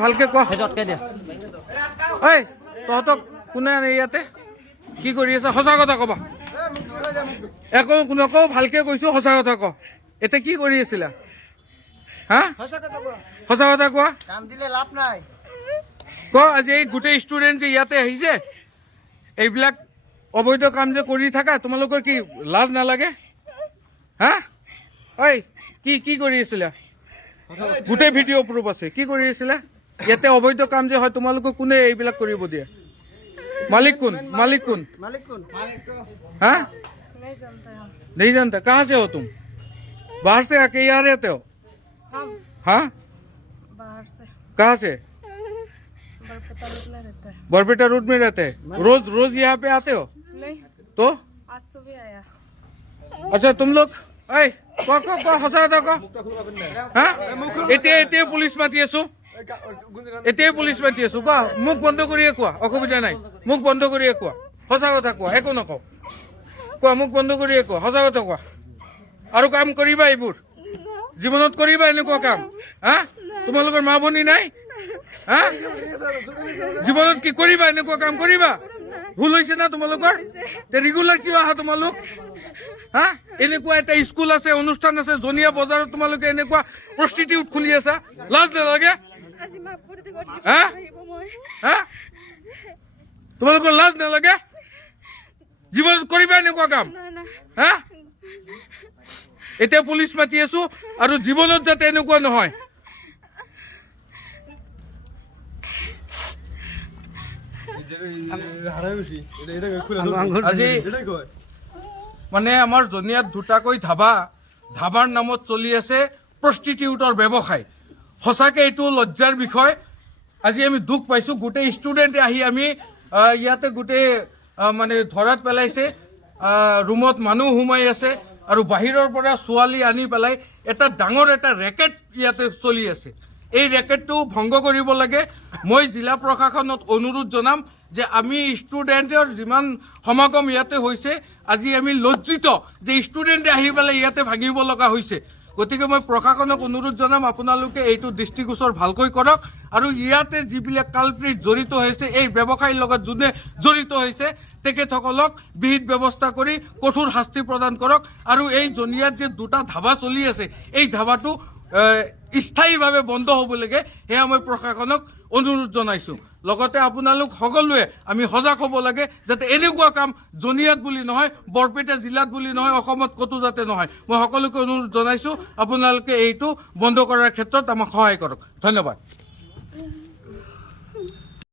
ভালকে ক ঐ তহঁতক কোনে ইয়াতে কি কৰি আছে সঁচা কথা কবা একো নকওঁ ভালকে কৈছো সঁচা কথা ক এতিয়া কি কৰি আছিলা হা সঁচা কথা কোৱা ক আজি এই গোটেই ষ্টুডেণ্ট যে ইয়াতে আহিছে এইবিলাক অবৈধ কাম যে কৰি থাকা তোমালোকৰ কি লাজ নালাগে হা ঐ কি কৰি আছিলা গোটেই ভিডিঅ' প্ৰুফ আছে কি কৰি আছিলা ইয়াতে অবৈধ কাম যে হয় তোমালোকক কোনে এইবিলাক কৰিব দিয়ে मालिक कौन हाँ नहीं जानता कहाँ से हो तुम बाहर से आके यहाँ रहते हो हाँ बाहर से कहाँ से बरपेटा रोड में रहते हैं रोज यहाँ पे आते हो नहीं तो आज सुबह आया अच्छा तुम लोग সঁচা কথা ক হা এতিয়া পুলিচ মাতি আছো এতিয়াই পুলিচ মাতি আছো কোৱা মুখ বন্ধ কৰিয়ে কোৱা অসুবিধা নাই মুখ বন্ধ কৰিয়ে কোৱা সঁচা কথা কোৱা একো নকওঁ কোৱা মুখ বন্ধ কৰিয়ে কোৱা সঁচা কথা কোৱা আৰু কাম কৰিবা এইবোৰ জীৱনত কৰিবা এনেকুৱা কাম হা তোমালোকৰ মা ভনী নাই হা জীৱনত কি কৰিবা এনেকুৱা কাম কৰিবা ভুল হৈছে না তোমালোকৰ ৰেগুলাৰ কিয় আহা তোমালোক হা এনেকুৱা এটা স্কুল আছে অনুষ্ঠান আছে জনিয়া বজাৰত তোমালোকে এনেকুৱা প্ৰস্টিটিউট খুলি আছা লাজ নালাগে হা হা তোমালোকৰ লাজ নালাগে জীৱনত কৰিবা এনেকুৱা কাম হা এতিয়া পুলিচ মাতি আছো আৰু জীৱনত যাতে এনেকুৱা নহয় আজি মানে আমাৰ জনিয়াত দুটাকৈ ধাবাৰ নামত চলি আছে প্ৰস্টিটিউটৰ ব্যৱসায় সঁচাকে এইটো লজ্জাৰ বিষয় আজি আমি দুখ পাইছো গোটেই ষ্টুডেণ্টে আহি আমি ইয়াতে গোটেই মানে ধৰাত পেলাইছে ৰুমত মানুহ সোমাই আছে আৰু বাহিৰৰ পৰা ছোৱালী আনি পেলাই এটা ডাঙৰ এটা ৰেকেট ইয়াতে চলি আছে এই ৰেকেটটো ভংগ কৰিব লাগে মই জিলা প্ৰশাসনত অনুৰোধ জনাম যে আমি ষ্টুডেণ্টৰ যিমান সমাগম ইয়াতে হৈছে আজি আমি লজ্জিত যে ষ্টুডেণ্টে আহি পেলাই ইয়াতে ভাঙিব লগা হৈছে গতিকে মই প্ৰশাসনক অনুৰোধ জনাম আপোনালোকে এইটো দৃষ্টিগোচৰ ভালকৈ কৰক আৰু ইয়াতে যিবিলাক কালপ্ৰিট জড়িত হৈছে এই ব্যৱসায়ৰ লগত যোনে জড়িত হৈছে তেখেতসকলক বিহিত ব্যৱস্থা কৰি কঠোৰ শাস্তি প্ৰদান কৰক আৰু এই জনিয়াত যে দুটা ধাবা চলি আছে এই ধাবাটো স্থায়ীভাৱে বন্ধ হ'ব লাগে সেয়া মই প্ৰশাসনক অনুৰোধ জনাইছো লগতে আপোনালোক সকলোৱে আমি সজাগ হ'ব লাগে যাতে এনেকুৱা কাম জনিয়াত বুলি নহয় বৰপেটা জিলাত বুলি নহয় অসমত ক'তো যাতে নহয় মই সকলোকে অনুৰোধ জনাইছো আপোনালোকে এইটো বন্ধ কৰাৰ ক্ষেত্ৰত আমাক সহায় কৰক ধন্যবাদ